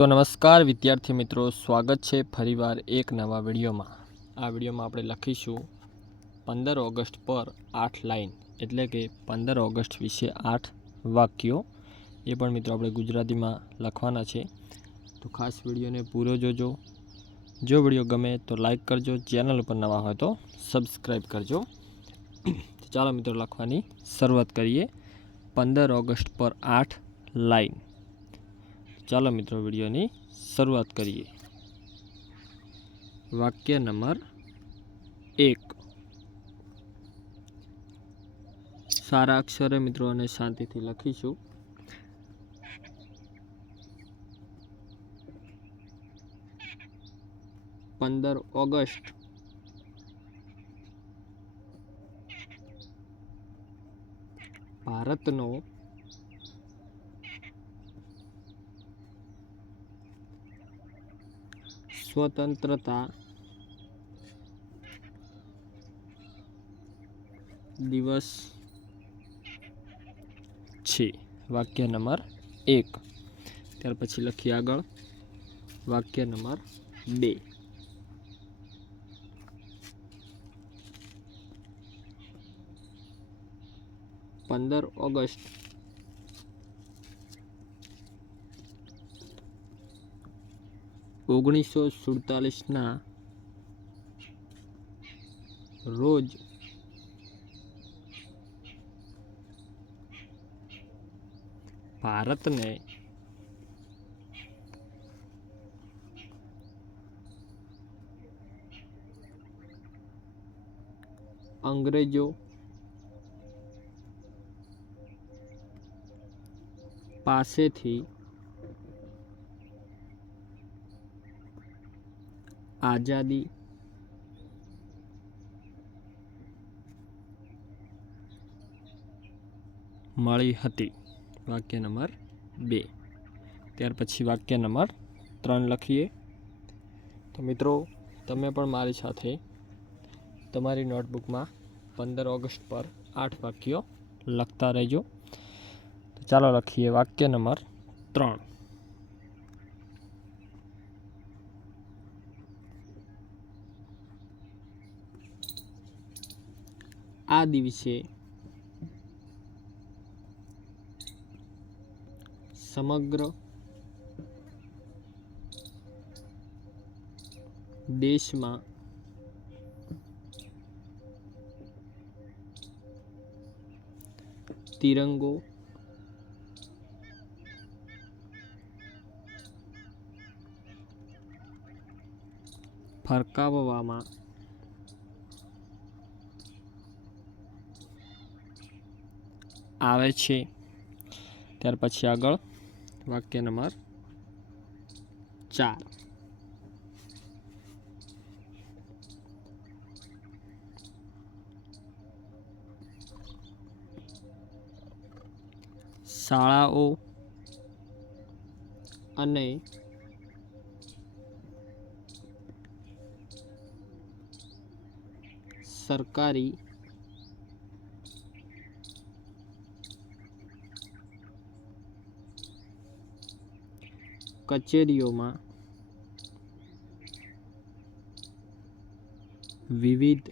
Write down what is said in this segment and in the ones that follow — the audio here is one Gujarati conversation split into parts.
તો નમસ્કાર વિદ્યાર્થી મિત્રો, સ્વાગત છે ફરીવાર એક નવા વિડીયોમાં. આ વિડીયોમાં આપણે લખીશું 15 ઓગસ્ટ પર 8 લાઈન, એટલે કે 15 ઓગસ્ટ વિશે 8 વાક્યો. એ પણ મિત્રો આપણે ગુજરાતીમાં લખવાના છે, તો ખાસ વિડીયોને પૂરો જોજો. જો વિડીયો ગમે તો લાઈક કરજો, ચેનલ ઉપર નવા હોય તો સબસ્ક્રાઈબ કરજો. તો ચાલો મિત્રો લખવાની શરૂઆત કરીએ. 15 ઓગસ્ટ પર 8 લાઈન. ચાલો મિત્રો વિડીયોની શરૂઆત કરીએ. વાક્ય નંબર 1. સારા અક્ષરે મિત્રો અને શાંતિથી લખીશું. પંદર ઓગસ્ટ ભારતનો સ્વતંત્રતા દિવસ છે. વાક્ય નંબર 1. ત્યાર પછી લખીએ આગળ વાક્ય નંબર 2. 15 ઓગસ્ટ ઓગણીસો 47 રોજ ભારતને અંગ્રેજો પાસેથી આઝાદી મળી હતી. વાક્ય નંબર 2. ત્યાર પછી વાક્ય નંબર 3 લખીએ. તો મિત્રો તમે પણ મારી સાથે તમારી નોટબુકમાં 15 ઓગસ્ટ પર 8 વાક્યો લખતા રહેજો. તો ચાલો લખીએ વાક્ય નંબર 3. આ દિવસે સમગ્ર દેશમાં તિરંગો ફરકાવવામાં આવે છે. ત્યાર પછી આગળ વાક્ય નંબર 4. શાળાઓ અને સરકારી કચેરીઓમાં વિવિધ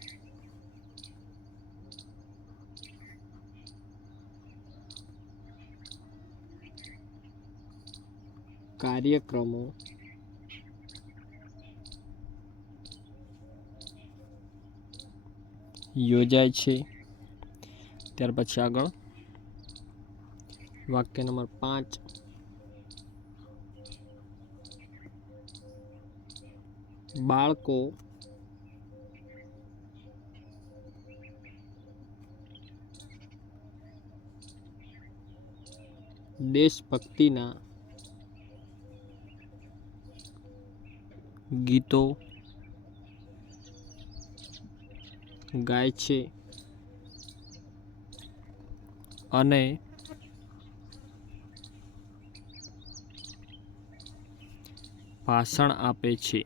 કાર્યક્રમો યોજાય છે. ત્યાર પછી આગળ વાક્ય નંબર 5. બાળકો દેશભક્તિના ગીતો ગાય છે અને ભાષણ આપે છે.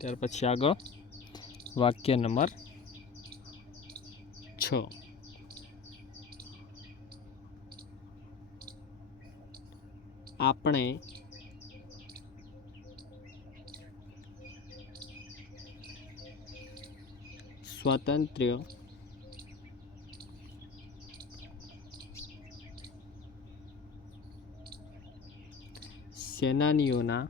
ત્યાર પછી આગળ વાક્ય નંબર 6. આપણે સ્વાતંત્ર્ય સેનાનીઓના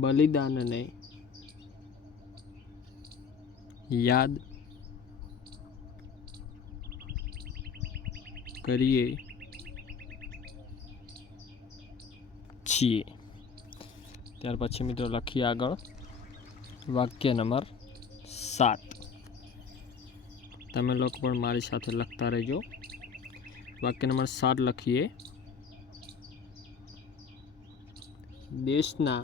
બલિદાનને યાદ કરીએ છીએ। ત્યાર પછી મિત્રો લખીએ આગળ વાક્ય નંબર 7। તમે લોકો પણ મારી સાથે લખતા રહેજો। વાક્ય નંબર 7 લખીએ, દેશના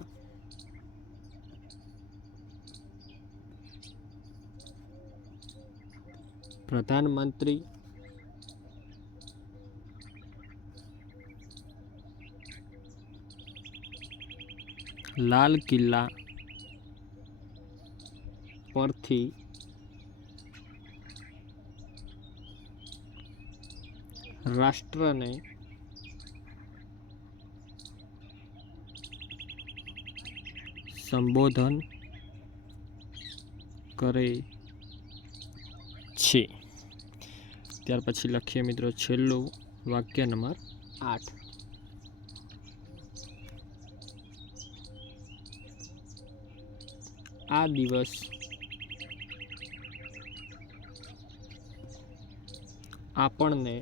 પ્રધાનમંત્રી લાલ કિલ્લા પરથી રાષ્ટ્રને સંબોધન કરે છે। ત્યાર પછી લખીએ મિત્રો છેલ્લું વાક્ય નંબર 8। આ દિવસ આપણને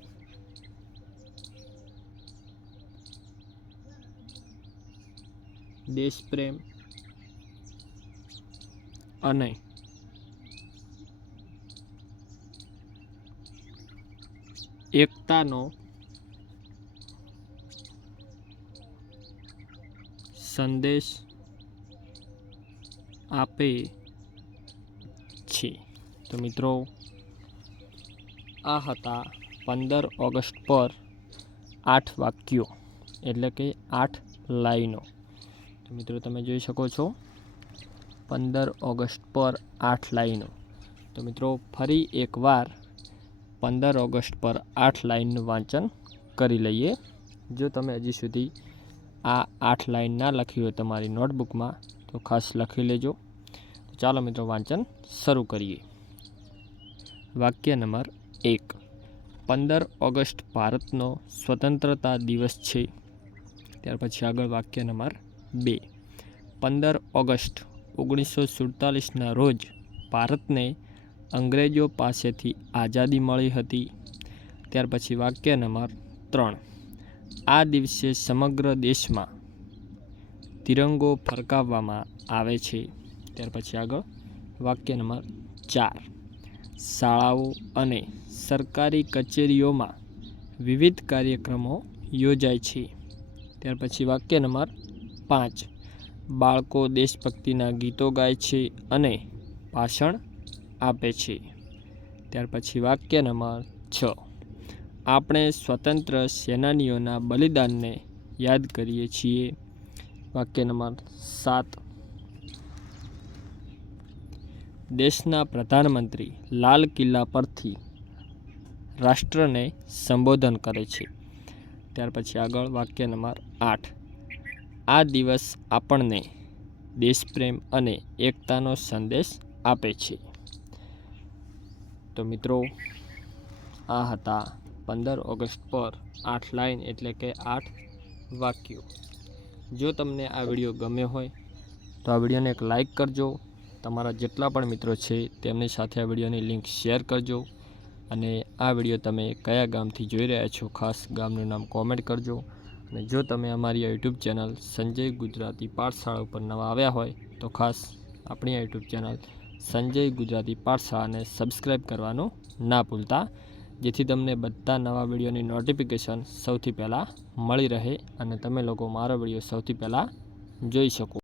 દેશપ્રેમ અને એકતાનો સંદેશ આપે છે। તો મિત્રો આ હતા 15 ઓગસ્ટ પર 8 વાક્યો એટલે કે 8 લાઈનો। તો મિત્રો તમે જોઈ શકો છો 15 ઓગસ્ટ પર 8 લાઈનો। તો મિત્રો ફરી એકવાર 15 ઓગસ્ટ પર 8 લાઈનનું વાંચન કરી લઈએ। જો તમે હજી સુધી આ 8 લાઈન ના લખી હોય તમારી નોટબુકમાં તો ખાસ લખી લેજો। તો ચાલો મિત્રો વાંચન શરૂ કરીએ। વાક્ય નંબર 1, 15 ઓગસ્ટ ભારતનો સ્વતંત્રતા દિવસ છે। ત્યાર પછી આગળ વાક્ય નંબર 2, 15 ઓગસ્ટ 1947ના રોજ ભારતને અંગ્રેજો પાસેથી આઝાદી મળી હતી। ત્યાર પછી વાક્ય નંબર 3, આ દિવસે સમગ્ર દેશમાં તિરંગો ફરકાવવામાં આવે છે। ત્યાર પછી આગળ વાક્ય નંબર 4, શાળાઓ અને સરકારી કચેરીઓમાં વિવિધ કાર્યક્રમો યોજાય છે। ત્યાર પછી વાક્ય નંબર 5, બાળકો દેશભક્તિના ગીતો ગાય છે અને ભાષણ આપે છે। ત્યાર પછી વાક્ય નંબર 6, આપણે સ્વતંત્ર સેનાનીઓના બલિદાનને યાદ કરીએ છીએ। વાક્ય નંબર 7, દેશના પ્રધાનમંત્રી લાલ કિલ્લા પરથી રાષ્ટ્રને સંબોધન કરે છે। ત્યાર પછી આગળ વાક્ય નંબર 8, આ દિવસ આપણને દેશપ્રેમ અને એકતાનો સંદેશ આપે છે। તો મિત્રો આ હતા 15 ઓગસ્ટ પર 8 લાઈન એટલે કે 8 વાક્યો। જો તમને આ વિડીયો ગમ્યો હોય તો આ વિડીયોને એક લાઈક કરજો। તમારા જેટલા પણ મિત્રો છે તેમની સાથે આ વિડીયોની લિંક શેર કરજો। અને આ વિડીયો તમે કયા ગામથી જોઈ રહ્યા છો ખાસ ગામનું નામ કોમેન્ટ કરજો। અને જો તમે અમારી યુટ્યુબ ચેનલ સંજય ગુજરાતી પાઠશાળા ઉપર નવા આવ્યા હોય તો ખાસ આપણી યુટ્યુબ ચેનલ સંજય ગુજરાતી પાઠશાળાને સબસ્ક્રાઈબ કરવાનું ના ભૂલતા, જેથી તમને બધા નવા વિડીયોની નોટિફિકેશન સૌથી પહેલાં મળી રહે અને તમે લોકો મારો વિડીયો સૌથી પહેલાં જોઈ શકો।